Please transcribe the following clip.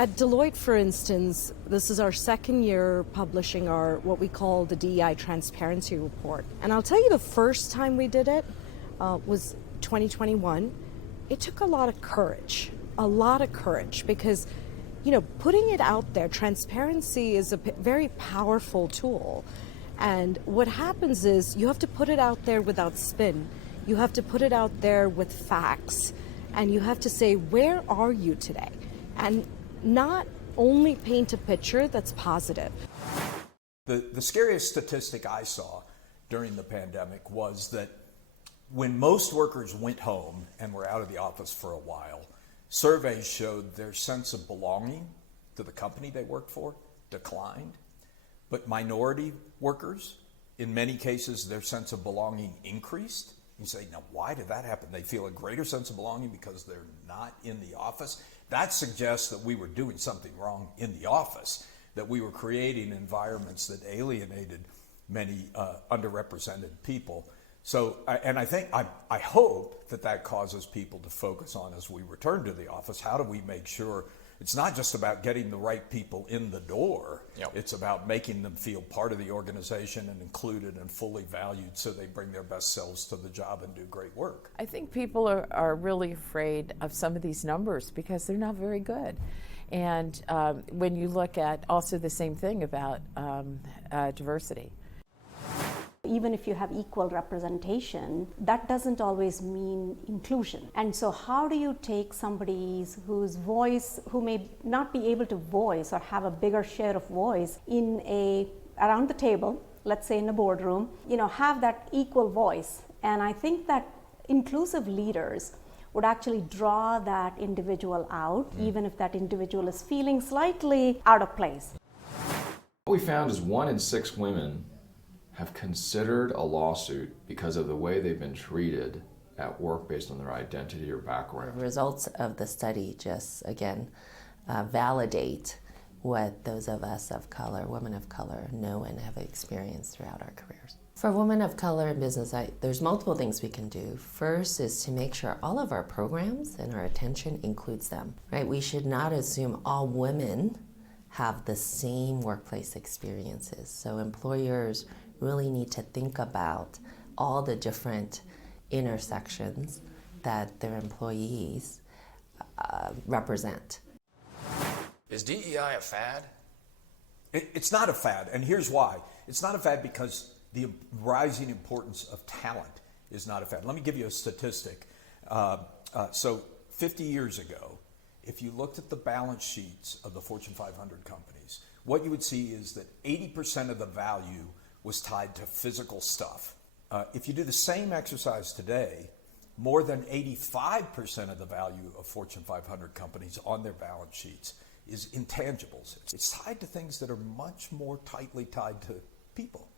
At Deloitte, for instance, this is our second year publishing our what we call the DEI Transparency Report. And I'll tell you, the first time we did it was 2021. It took a lot of courage, because, you know, putting it out there, transparency is a very powerful tool. And what happens is you have to put it out there without spin. You have to put it out there with facts. And you have to say, where are you today? And not only paint a picture that's positive. The scariest statistic I saw during the pandemic was that when most workers went home and were out of the office for a while, surveys showed their sense of belonging to the company they worked for declined. But minority workers, in many cases, their sense of belonging increased. You say, now why did that happen? They feel a greater sense of belonging because they're not in the office. That suggests that we were doing something wrong in the office, that we were creating environments that alienated many underrepresented people. So, I hope that causes people to focus on, as we return to the office, how do we make sure it's not just about getting the right people in the door. Yep. It's about making them feel part of the organization and included and fully valued so they bring their best selves to the job and do great work. I think people are really afraid of some of these numbers because they're not very good. And when you look at also the same thing about diversity. Even if you have equal representation, that doesn't always mean inclusion. And so how do you take somebody whose voice, who may not be able to voice or have a bigger share of voice around the table, let's say in a boardroom, have that equal voice? And I think that inclusive leaders would actually draw that individual out, even if that individual is feeling slightly out of place. What we found is 1 in 6 women have considered a lawsuit because of the way they've been treated at work based on their identity or background. The results of the study just, again, validate what those of us of color, women of color, know and have experienced throughout our careers. For women of color in business, there's multiple things we can do. First is to make sure all of our programs and our attention includes them, right? We should not assume all women have the same workplace experiences. So employers really need to think about all the different intersections that their employees represent. Is DEI a fad? It's not a fad, and here's why. It's not a fad because the rising importance of talent is not a fad. Let me give you a statistic. So 50 years ago, if you looked at the balance sheets of the Fortune 500 companies, what you would see is that 80% of the value was tied to physical stuff. If you do the same exercise today, more than 85% of the value of Fortune 500 companies on their balance sheets is intangibles. It's tied to things that are much more tightly tied to people.